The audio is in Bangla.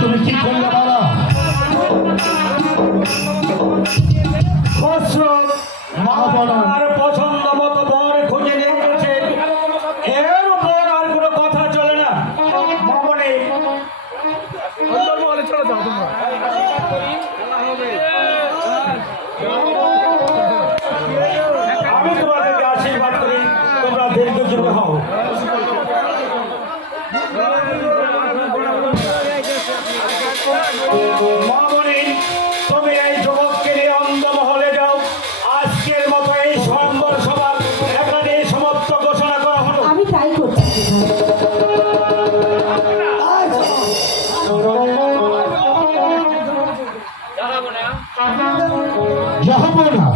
তুমি কি করলে বলো? আর পছন্দ মতো বর খুঁজে নিয়ে গেছে, এর উপর আর কোনো কথা চলে না। মামনি আমি তোমাদেরকে আশীর্বাদ করি, তোমরা দীর্ঘজীবী হও। মামনি, তুমি এই যুবককে নিয়ে অন্ধমহলে যাও। আজকের মতো এই সম্বর সভা এখানে সমাপ্ত ঘোষণা করা হলো। আমি তাই করছি। যাব না।